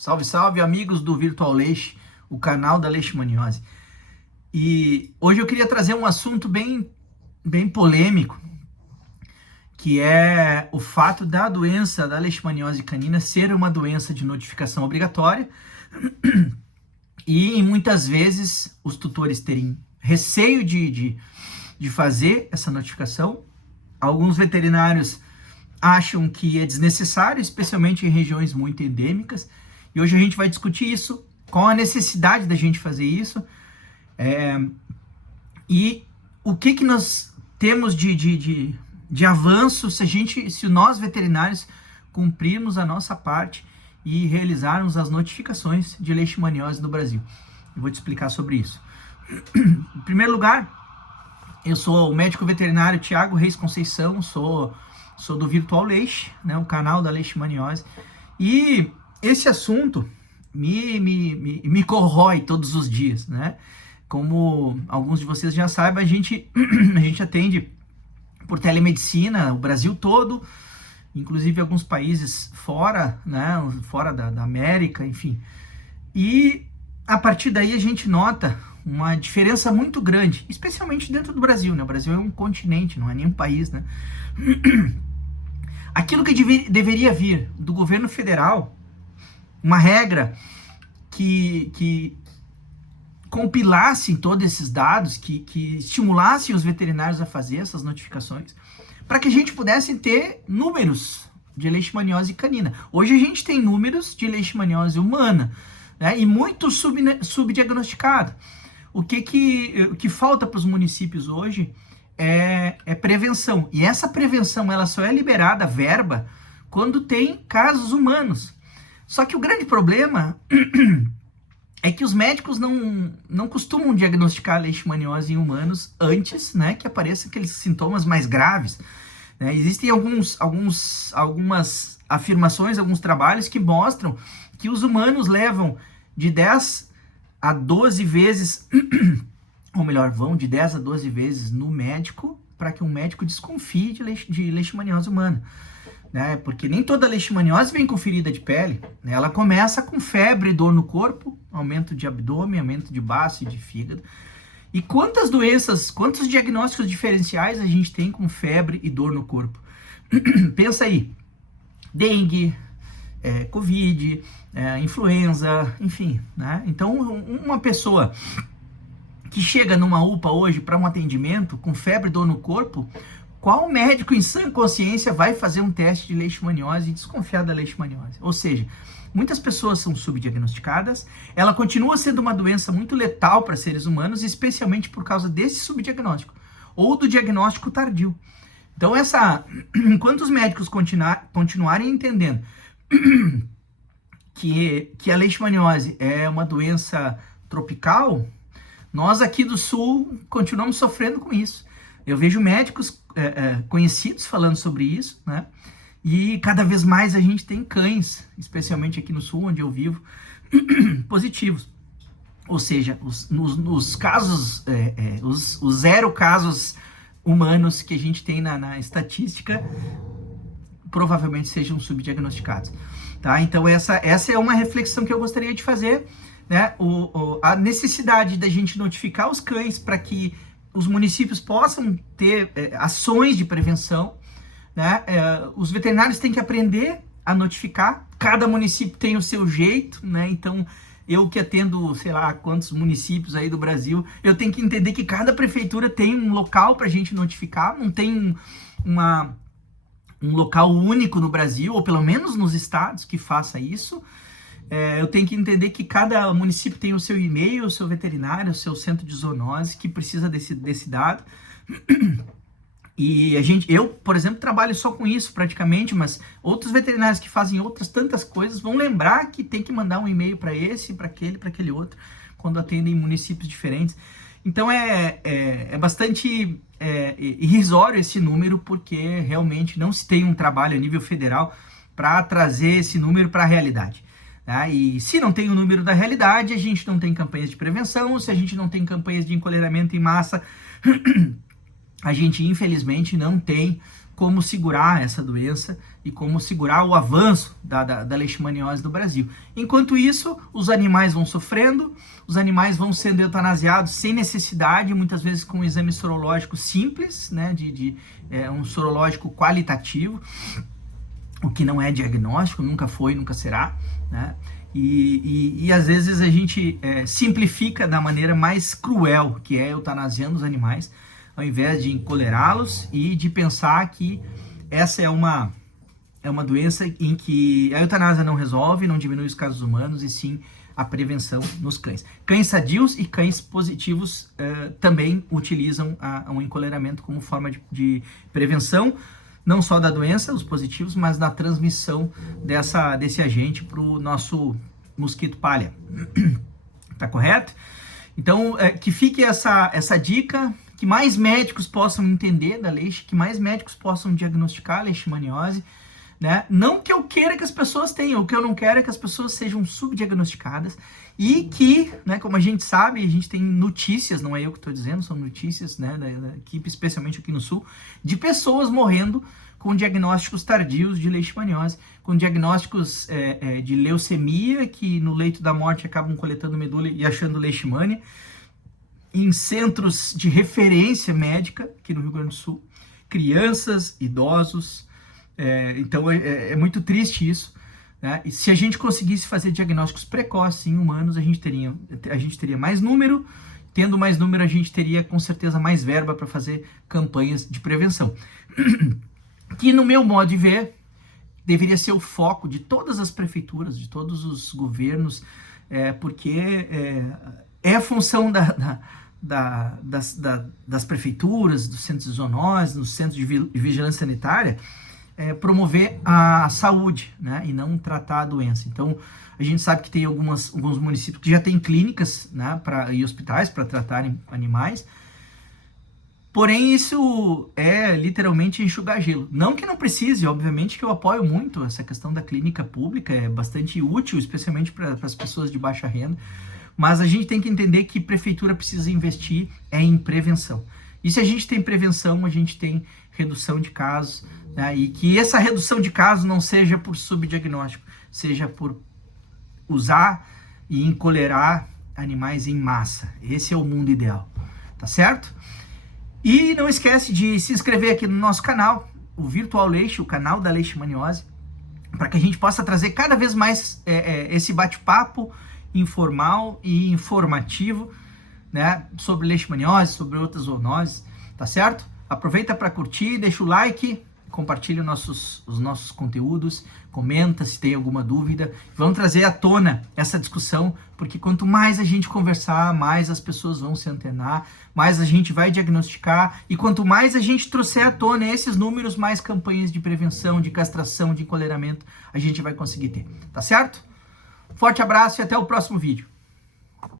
Salve, salve, amigos do Virtual Leixe, o canal da Leishmaniose. E hoje eu queria trazer um assunto bem polêmico, que é o fato da doença da leishmaniose canina ser uma doença de notificação obrigatória e muitas vezes os tutores terem receio de fazer essa notificação. Alguns veterinários acham que é desnecessário, especialmente em regiões muito endêmicas. E hoje a gente vai discutir isso, qual a necessidade da gente fazer isso, e o que nós temos de avanço se nós veterinários cumprirmos a nossa parte e realizarmos as notificações de leishmaniose no Brasil. Eu vou te explicar sobre isso. Em primeiro lugar, eu sou o médico veterinário Thiago Reis Conceição, sou do Virtual Leixe, né, o canal da Leishmaniose, e esse assunto me corrói todos os dias, né? Como alguns de vocês já sabem, a gente atende por telemedicina o Brasil todo, inclusive alguns países fora, né? Fora da América, enfim. E a partir daí a gente nota uma diferença muito grande, especialmente dentro do Brasil, né? O Brasil é um continente, não é nem um país, né? Aquilo que deveria vir do governo federal, uma regra que compilasse todos esses dados, que estimulasse os veterinários a fazer essas notificações, para que a gente pudesse ter números de leishmaniose canina. Hoje a gente tem números de leishmaniose humana, né, e muito subdiagnosticado. O que falta para os municípios hoje é prevenção. E essa prevenção ela só é liberada, verba, quando tem casos humanos. Só que o grande problema é que os médicos não costumam diagnosticar leishmaniose em humanos antes, né, que apareçam aqueles sintomas mais graves, né? Existem algumas afirmações, alguns trabalhos que mostram que os humanos levam de 10 a 12 vezes, ou melhor, vão de 10 a 12 vezes no médico para que um médico desconfie de leishmaniose humana. Né? Porque nem toda leishmaniose vem com ferida de pele, né? Ela começa com febre, dor no corpo, aumento de abdômen, aumento de baço e de fígado. E quantos diagnósticos diferenciais a gente tem com febre e dor no corpo? Pensa aí, dengue, covid, influenza, enfim, né? Então uma pessoa que chega numa UPA hoje para um atendimento com febre e dor no corpo, qual médico em sã consciência vai fazer um teste de leishmaniose e desconfiar da leishmaniose? Ou seja, muitas pessoas são subdiagnosticadas, ela continua sendo uma doença muito letal para seres humanos, especialmente por causa desse subdiagnóstico, ou do diagnóstico tardio. Então, enquanto os médicos continuarem entendendo que a leishmaniose é uma doença tropical, nós aqui do Sul continuamos sofrendo com isso. Eu vejo médicos conhecidos falando sobre isso, né? E cada vez mais a gente tem cães, especialmente aqui no Sul, onde eu vivo, positivos. Ou seja, nos casos, os 0 casos humanos que a gente tem na estatística, provavelmente sejam subdiagnosticados. Tá? Então essa é uma reflexão que eu gostaria de fazer, né? A necessidade da gente notificar os cães para que os municípios possam ter ações de prevenção, né? Os veterinários têm que aprender a notificar, cada município tem o seu jeito, né? Então, eu que atendo, sei lá, quantos municípios aí do Brasil, eu tenho que entender que cada prefeitura tem um local para a gente notificar, não tem um local único no Brasil, ou pelo menos nos estados, que faça isso. Eu tenho que entender que cada município tem o seu e-mail, o seu veterinário, o seu centro de zoonose, que precisa desse dado. E eu, por exemplo, trabalho só com isso praticamente, mas outros veterinários que fazem outras tantas coisas vão lembrar que tem que mandar um e-mail para esse, para aquele outro, quando atendem municípios diferentes. Então é bastante irrisório esse número, porque realmente não se tem um trabalho a nível federal para trazer esse número para a realidade. Tá? E se não tem o número da realidade, a gente não tem campanhas de prevenção. Se a gente não tem campanhas de encolheramento em massa, a gente infelizmente não tem como segurar essa doença e como segurar o avanço da leishmaniose no Brasil. Enquanto isso, os animais vão sofrendo, os animais vão sendo eutanasiados sem necessidade, muitas vezes com um exame sorológico simples, né, um sorológico qualitativo, o que não é diagnóstico, nunca foi, nunca será, né? E às vezes a gente simplifica da maneira mais cruel, que é eutanasiando os animais, ao invés de encolerá-los e de pensar que essa é uma doença em que a eutanásia não resolve, não diminui os casos humanos, e sim a prevenção nos cães. Cães sadios e cães positivos também utilizam um encoleramento como forma de prevenção, não só da doença, os positivos, mas da transmissão desse agente para o nosso mosquito palha. Tá correto? Então, que fique essa dica, que mais médicos possam entender da leixa, que mais médicos possam diagnosticar a leishmaniose, né? Não que eu queira que as pessoas tenham, o que eu não quero é que as pessoas sejam subdiagnosticadas e que, né, como a gente sabe, a gente tem notícias, não é eu que estou dizendo, são notícias, né, da equipe, especialmente aqui no Sul, de pessoas morrendo com diagnósticos tardios de leishmaniose, com diagnósticos de leucemia, que no leito da morte acabam coletando medula e achando leishmania, em centros de referência médica aqui no Rio Grande do Sul, crianças, idosos. Então é muito triste isso, né? E se a gente conseguisse fazer diagnósticos precoces em humanos, a gente teria mais número. Tendo mais número, a gente teria com certeza mais verba para fazer campanhas de prevenção. Que, no meu modo de ver, deveria ser o foco de todas as prefeituras, de todos os governos, porque é a função das prefeituras, dos centros de zoonose, dos centros de vigilância sanitária, promover a saúde, né, e não tratar a doença. Então, a gente sabe que tem alguns municípios que já têm clínicas, né, e hospitais para tratarem animais, porém isso é literalmente enxugar gelo. Não que não precise, obviamente que eu apoio muito essa questão da clínica pública, é bastante útil, especialmente para as pessoas de baixa renda, mas a gente tem que entender que prefeitura precisa investir em prevenção. E se a gente tem prevenção, a gente tem redução de casos, né? E que essa redução de casos não seja por subdiagnóstico, seja por usar e encolerar animais em massa. Esse é o mundo ideal, tá certo? E não esquece de se inscrever aqui no nosso canal, o Virtual Leish, o canal da leishmaniose, para que a gente possa trazer cada vez mais esse bate-papo informal e informativo, né, sobre leishmaniose, sobre outras zoonoses, tá certo? Aproveita para curtir, deixa o like, compartilha os nossos conteúdos, comenta se tem alguma dúvida. Vamos trazer à tona essa discussão, porque quanto mais a gente conversar, mais as pessoas vão se antenar, mais a gente vai diagnosticar, e quanto mais a gente trouxer à tona esses números, mais campanhas de prevenção, de castração, de encoleramento a gente vai conseguir ter, tá certo? Forte abraço e até o próximo vídeo.